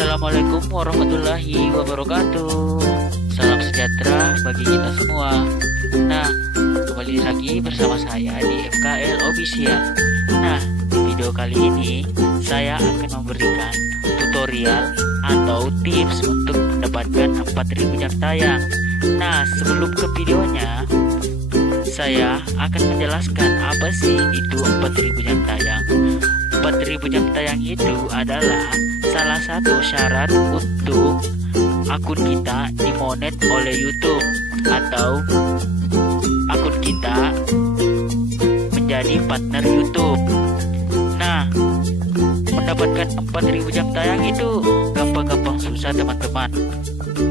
Assalamualaikum warahmatullahi wabarakatuh. Salam sejahtera bagi kita semua. Nah, kembali lagi bersama saya di FKL Official. Nah, di video kali ini saya akan memberikan tutorial atau tips untuk mendapatkan 4000 jam tayang. Nah, sebelum ke videonya, saya akan menjelaskan apa sih itu 4000 jam tayang. 4000 jam tayang itu adalah salah satu syarat untuk akun kita dimonet oleh YouTube atau akun kita menjadi partner YouTube. Nah, mendapatkan 4000 jam tayang itu gampang-gampang susah teman-teman.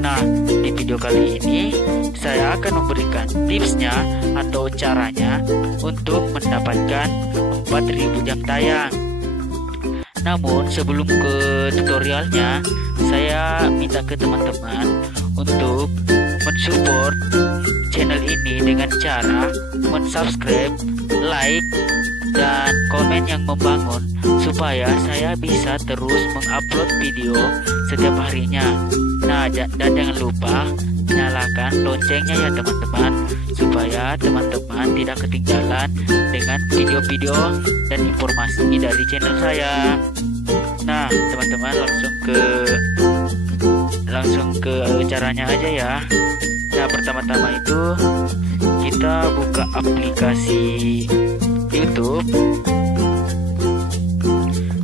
Nah, di video kali ini saya akan memberikan tipsnya atau caranya untuk mendapatkan 4000 jam tayang. Namun sebelum ke tutorialnya, saya minta ke teman-teman untuk mensupport channel ini dengan cara mensubscribe, like, dan komen yang membangun supaya saya bisa terus mengupload video setiap harinya. Nah, dan jangan lupa nyalakan loncengnya ya teman-teman, supaya teman-teman tidak ketinggalan dengan video-video dan informasi dari channel saya. Nah, teman-teman langsung ke caranya aja ya. Nah, pertama-tama itu kita buka aplikasi YouTube.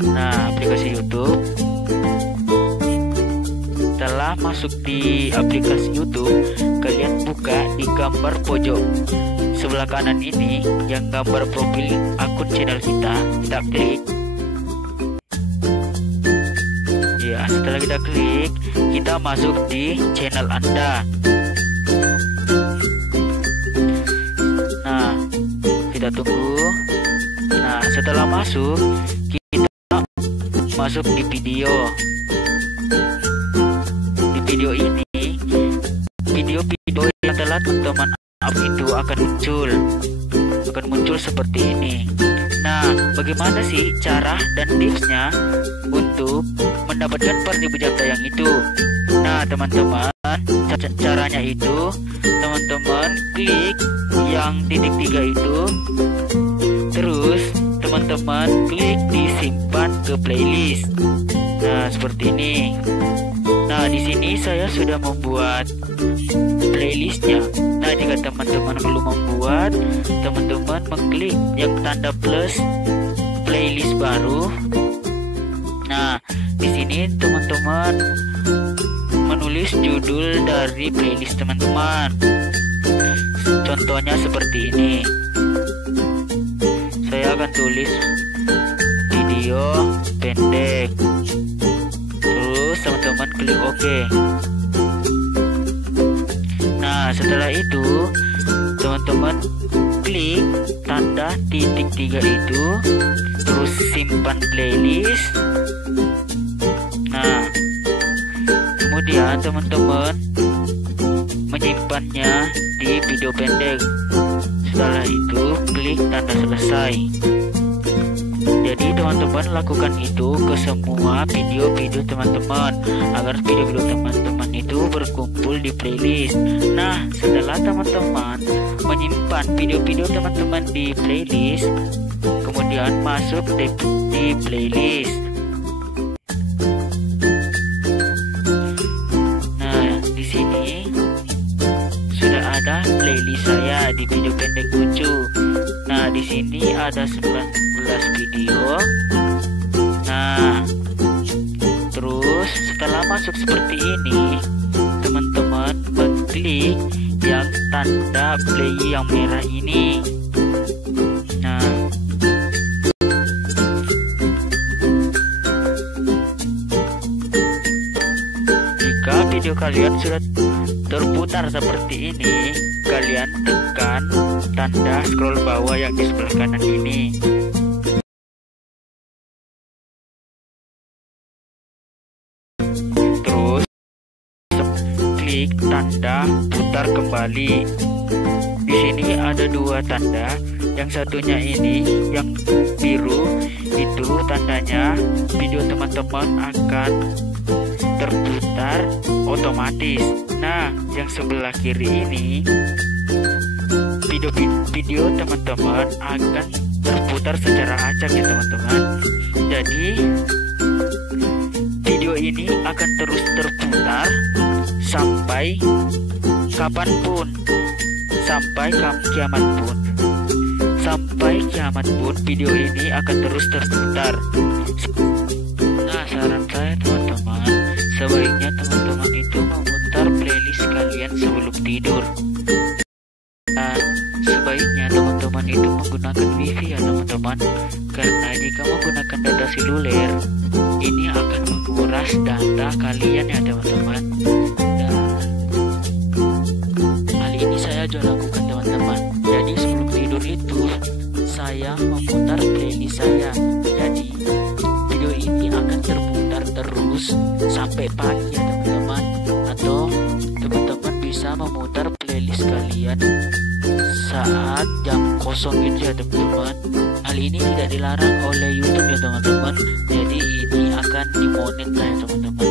Nah, aplikasi YouTube. Setelah masuk di aplikasi YouTube, kalian buka di gambar pojok sebelah kanan ini yang gambar profil akun channel kita klik. Ya, setelah kita klik, kita masuk di channel Anda. Nah, kita tunggu. Nah, setelah masuk, kita masuk di video. Video ini, video-video yang telah teman-teman up itu akan muncul seperti ini. Nah, bagaimana sih cara dan tipsnya untuk mendapatkan 4000 jam tayang itu? Nah, teman-teman, caranya itu teman-teman klik yang titik 3 itu, terus teman-teman klik disimpan ke playlist. Nah, seperti ini. Nah, di sini saya sudah membuat playlistnya. Nah, jika teman-teman belum membuat, teman-teman mengklik yang tanda plus playlist baru. Nah, di sini teman-teman menulis judul dari playlist teman-teman. Contohnya seperti ini. Saya akan tulis video pendek. Teman-teman klik OK. Nah, setelah itu teman-teman klik tanda titik 3 itu, terus simpan playlist. Nah, kemudian teman-teman menyimpannya di video pendek. Setelah itu klik tanda selesai. Jadi teman-teman lakukan itu ke semua video-video teman-teman agar video-video teman-teman itu berkumpul di playlist. Nah, setelah teman-teman menyimpan video-video teman-teman di playlist, kemudian masuk di playlist. Nah, di sini sudah ada playlist saya di video pendek lucu. Nah, di sini ada 19 video. Nah, terus setelah masuk seperti ini, teman-teman mengklik yang tanda play yang merah ini. Nah, jika video kalian sudah terputar seperti ini, kalian tekan tanda scroll bawah yang di sebelah kanan ini. Terus klik tanda putar kembali. Di sini ada dua tanda. Yang satunya ini yang biru, itu tandanya video teman-teman akan terputar otomatis. Nah, yang sebelah kiri ini video teman-teman akan terputar secara acak ya teman-teman. Jadi video ini akan terus terputar sampai kapanpun, sampai kiamat pun. Sampai kiamat pun video ini akan terus terputar. Nah, saran saya teman-teman, sebaiknya teman-teman itu memutar playlist kalian sebelum tidur. Dan sebaiknya teman-teman itu menggunakan wifi ya teman-teman, karena jika menggunakan data seluler ini akan menguras data kalian ya teman-teman. Dan hal ini saya juga lakukan teman-teman. Jadi sebelum tidur itu saya memutar playlist saya. Jadi video ini akan terputar terus sampai pagi ya teman-teman. Atau teman-teman bisa memutar playlist kalian saat jam kosong gitu ya teman-teman. Hal ini tidak dilarang oleh YouTube ya teman-teman. Jadi ini akan dimonet ya teman-teman.